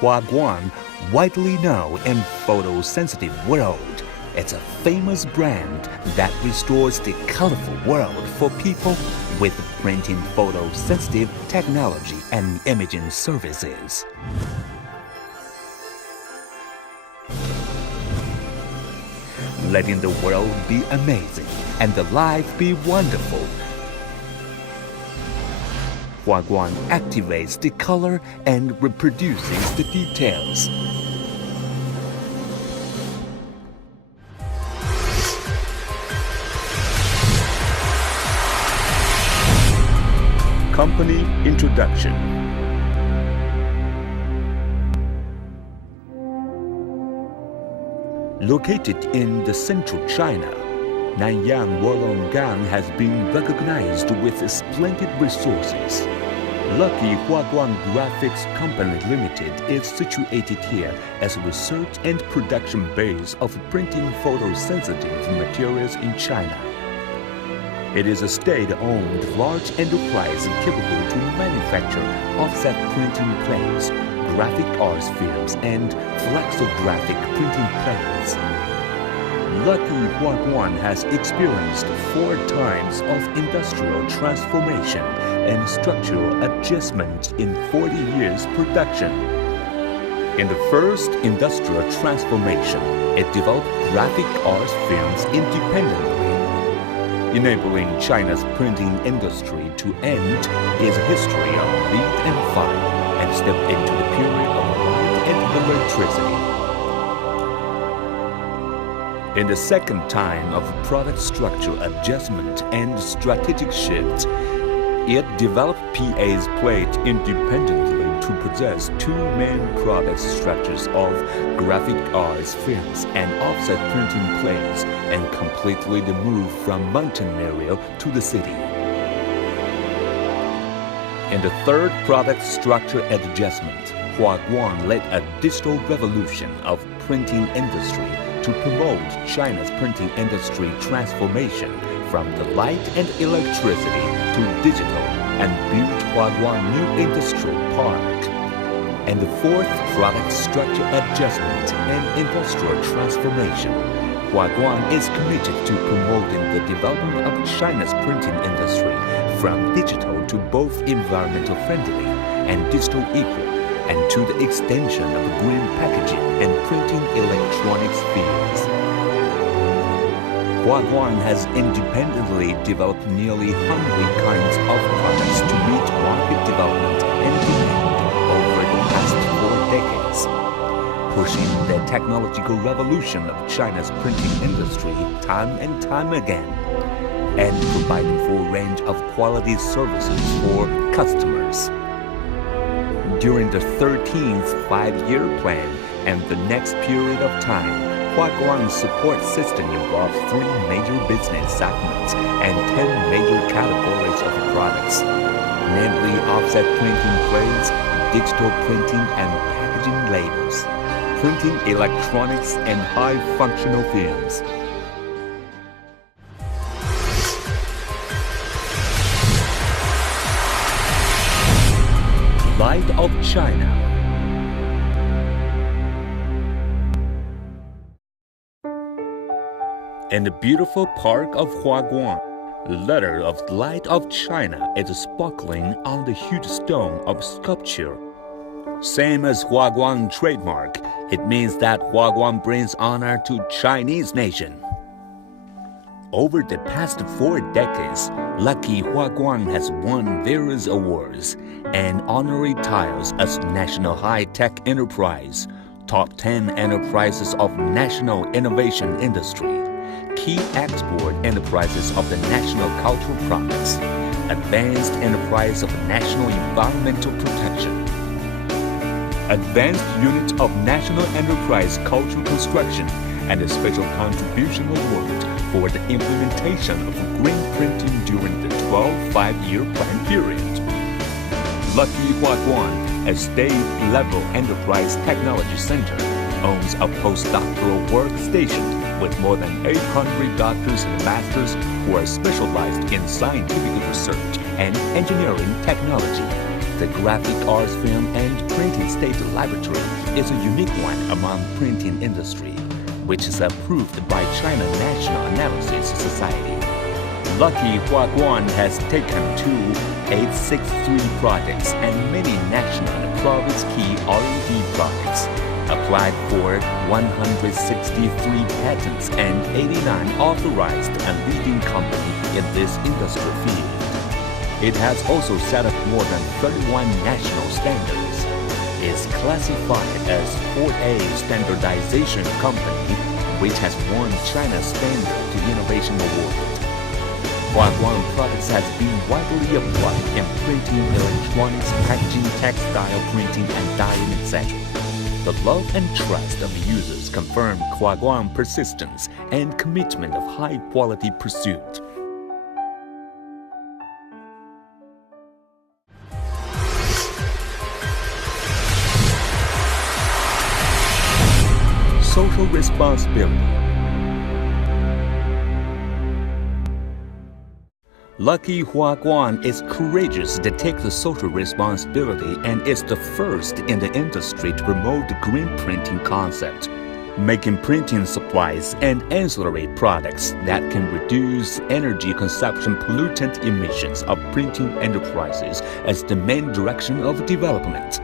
Huaguang, widely known in photosensitive world. It's a famous brand that restores the colorful world for people with printing photosensitive technology and imaging services. Letting the world be amazing and the life be wonderful. Huaguang activates the color and reproduces the details. Company introduction. Located in the central China, Nanyang Huaguang has been recognized with splendid resources. Lucky Huaguang Graphics Company Limited is situated here as a research and production base of printing photosensitive materials in China. It is a state-owned large enterprise capable to manufacture offset printing plates, graphic arts films, and flexographic printing plates. Lucky Huaguang has experienced 4 times of industrial transformation and structural adjustment in 40 years production. In the first industrial transformation, it developed graphic arts films independently, enabling China's printing industry to end its history of lead and fire and step into the period of light and electricity. In the second time of product structure adjustment and strategic shift, it developed PA's plate independently to possess 2 main product structures of graphic arts films and offset printing plates, and completely the move from mountain area to the city. In the third product structure adjustment, Huaguang led a digital revolution of printing industry to promote China's printing industry transformation from the light and electricity to digital, and built Huaguang New Industrial Park. And the fourth product structure adjustment and industrial transformation, Huaguang is committed to promoting the development of China's printing industry from digital to both environmental friendly and digital equal, and to the extension of green packaging and printing electronics fields. Huaguang has independently developed nearly 100 kinds of products to meet market development and demand over the past 4 decades, pushing the technological revolution of China's printing industry time and time again, and providing full range of quality services for customers. During the 13th 5-year plan and the next period of time, Huaguang's support system involves 3 major business segments and 10 major categories of products, namely offset printing plates, digital printing and packaging labels, printing electronics, and high-functional films. Light of China. In the beautiful park of Huaguang, the letter of Light of China is sparkling on the huge stone of sculpture. Same as Huaguang trademark, it means that Huaguang brings honor to Chinese nation. Over the past 4 decades, Lucky Huaguang has won various awards and honorary titles as National High-Tech Enterprise, Top 10 Enterprises of National Innovation Industry, Key Export Enterprises of the National Cultural Products, Advanced Enterprise of National Environmental Protection, Advanced Unit of National Enterprise Cultural Construction, and a Special Contribution Award for the implementation of green printing during the 12 5-year plan period. Lucky Huaguang, a state-level enterprise technology center, owns a postdoctoral workstation with more than 800 doctors and masters who are specialized in scientific research and engineering technology, the graphic arts film and printing state laboratory is a unique one among printing industry, which is approved by China National Analysis Society. Lucky Huaguang has taken 2863 projects and many national and province key R&D projects, applied for 163 patents and 89 authorized and leading company in this industry field. It has also set up more than 31 national standards, is classified as 4A standardization company, which has won China's Standard to Innovation Award. Huaguang products has been widely applied in printing, electronics, packaging, textile printing, and dyeing, etc. The love and trust of users confirm Huaguang persistence and commitment of high-quality pursuit. Social responsibility. Lucky Huaguang is courageous to take the social responsibility and is the first in the industry to promote the green printing concept, making printing supplies and ancillary products that can reduce energy consumption pollutant emissions of printing enterprises as the main direction of development.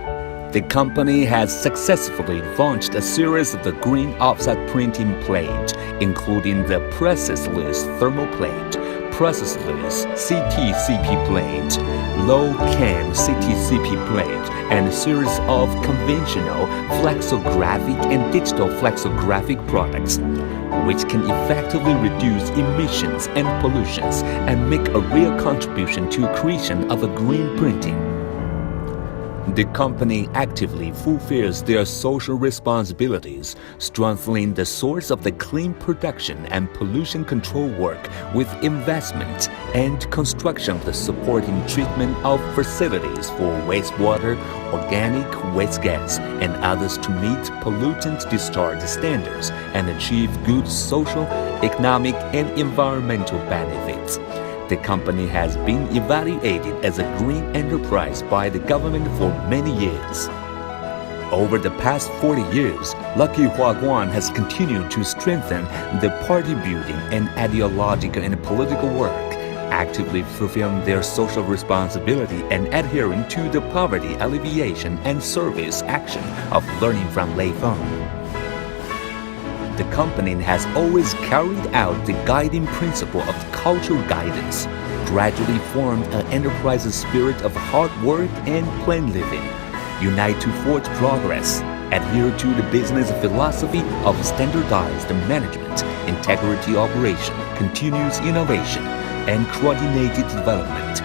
The company has successfully launched a series of the green offset printing plate, including the pressless thermoplate, pressless CTCP plate, low-cam CTCP plate, and a series of conventional flexographic and digital flexographic products, which can effectively reduce emissions and pollutions and make a real contribution to creation of a green printing. The company actively fulfills their social responsibilities, strengthening the source of the clean production and pollution control work with investment and construction of the supporting treatment of facilities for wastewater, organic waste gas, and others to meet pollutant discharge standards and achieve good social, economic, and environmental benefits. The company has been evaluated as a green enterprise by the government for many years. Over the past 40 years, Lucky Huaguang has continued to strengthen the party building and ideological and political work, actively fulfilling their social responsibility and adhering to the poverty alleviation and service action of learning from Leifeng. The company has always carried out the guiding principle of cultural guidance, gradually formed an enterprise spirit of hard work and plain living, unite to forge progress, adhere to the business philosophy of standardized management, integrity operation, continuous innovation, and coordinated development,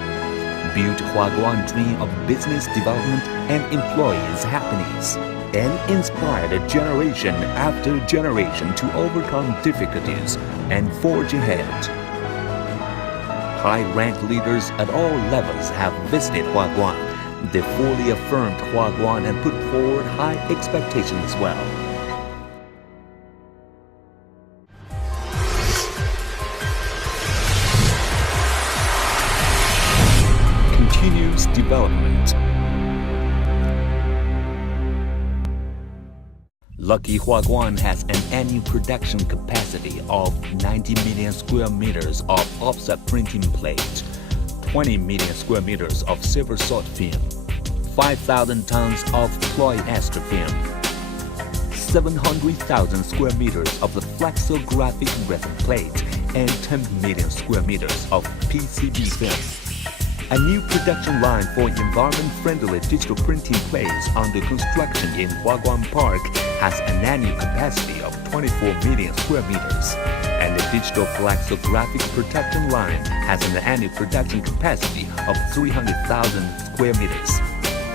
build Huaguang dream of business development and employees' happiness, and inspired generation after generation to overcome difficulties and forge ahead. High-ranked leaders at all levels have visited Huaguang. They fully affirmed Huaguang and put forward high expectations as well. Continuous development. Lucky Huaguang has an annual production capacity of 90 million square meters of offset printing plate, 20 million square meters of silver salt film, 5,000 tons of polyester film, 700,000 square meters of the flexographic resin plate, and 10 million square meters of PCB film. A new production line for environment-friendly digital printing plates under construction in Huaguang Park has an annual capacity of 24 million square meters, and the digital flexographic production line has an annual production capacity of 300,000 square meters.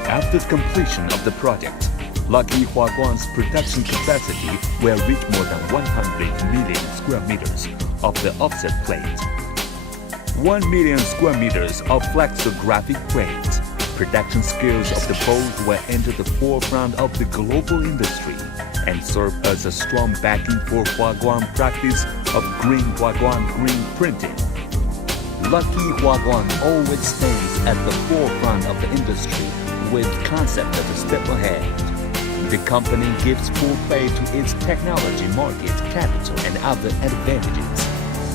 After completion of the project, Lucky Huaguang's production capacity will reach more than 100 million square meters of the offset plate, 1 million square meters of flexographic plates. Production skills of the both will enter the forefront of the global industry and serve as a strong backing for Huaguang practice of green Huaguang green printing. Lucky Huaguang always stays at the forefront of the industry with concept as a step ahead. The company gives full play to its technology, market, capital, and other advantages,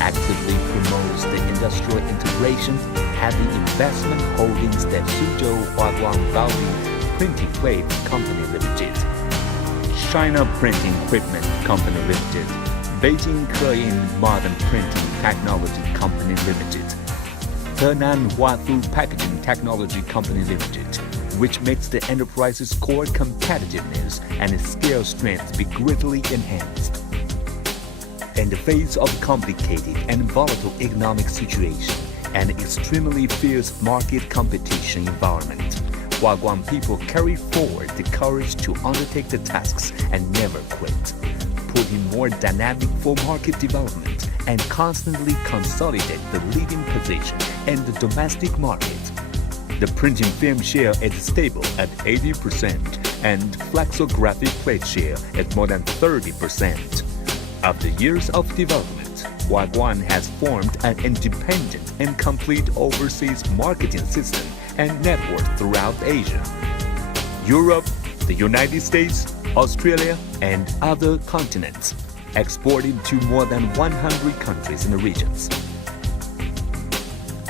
actively promotes the industrial integration, heavy investment holdings that Suzhou Huaguang Baoyu Printing Plate Company Limited, China Printing Equipment Company Limited, Beijing Keyin Modern Printing Technology Company Limited, Henan Huafu Packaging Technology Company Limited, which makes the enterprise's core competitiveness and its scale strength be greatly enhanced. In the face of a complicated and volatile economic situation and extremely fierce market competition environment, Huaguang people carry forward the courage to undertake the tasks and never quit, putting more dynamic for market development and constantly consolidate the leading position in the domestic market. The printing film share is stable at 80% and flexographic plate share at more than 30%. After years of development, Huaguang has formed an independent and complete overseas marketing system and network throughout Asia, Europe, the United States, Australia, and other continents, exporting to more than 100 countries in the regions.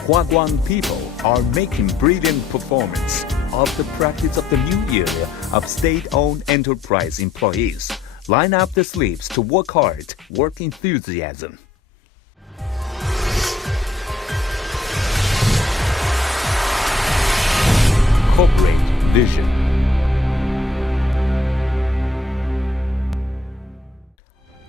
Huaguang people are making brilliant performance of the practice of the new era of state-owned enterprise employees. Line up the sleeves to work hard, work enthusiasm. Corporate vision.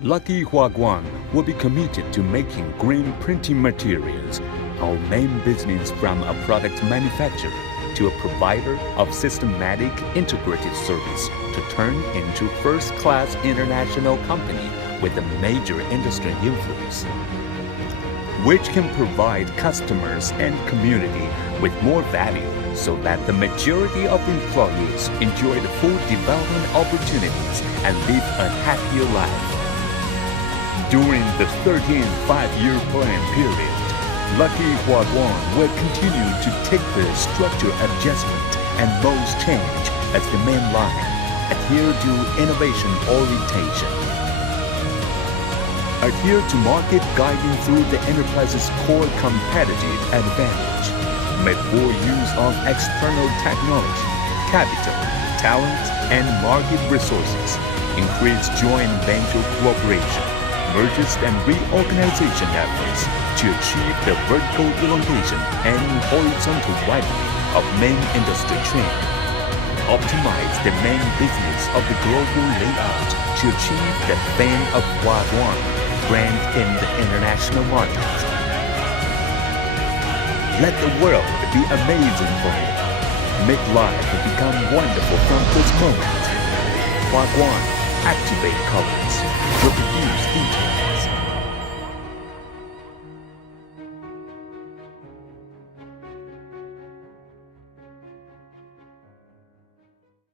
Lucky Huaguang will be committed to making green printing materials our main business, from a product manufacturer to a provider of systematic integrated service to turn into first-class international company with a major industry influence, which can provide customers and community with more value so that the majority of employees enjoy the full development opportunities and live a happier life. During the 13th five-year plan period, Lucky Huaguang will continue to take the structural adjustment and most change as the main line, adhere to innovation orientation, adhere to market guiding through the enterprise's core competitive advantage, make full use of external technology, capital, talent, and market resources, increase joint venture cooperation, mergers and reorganization efforts to achieve the vertical elongation and horizontal widening of main industry chain, optimize the main business of the global layout to achieve the fame of Huaguang brand in the international market. Let the world be amazing for you. Make life become wonderful from this moment. Huaguang activate colors will produce details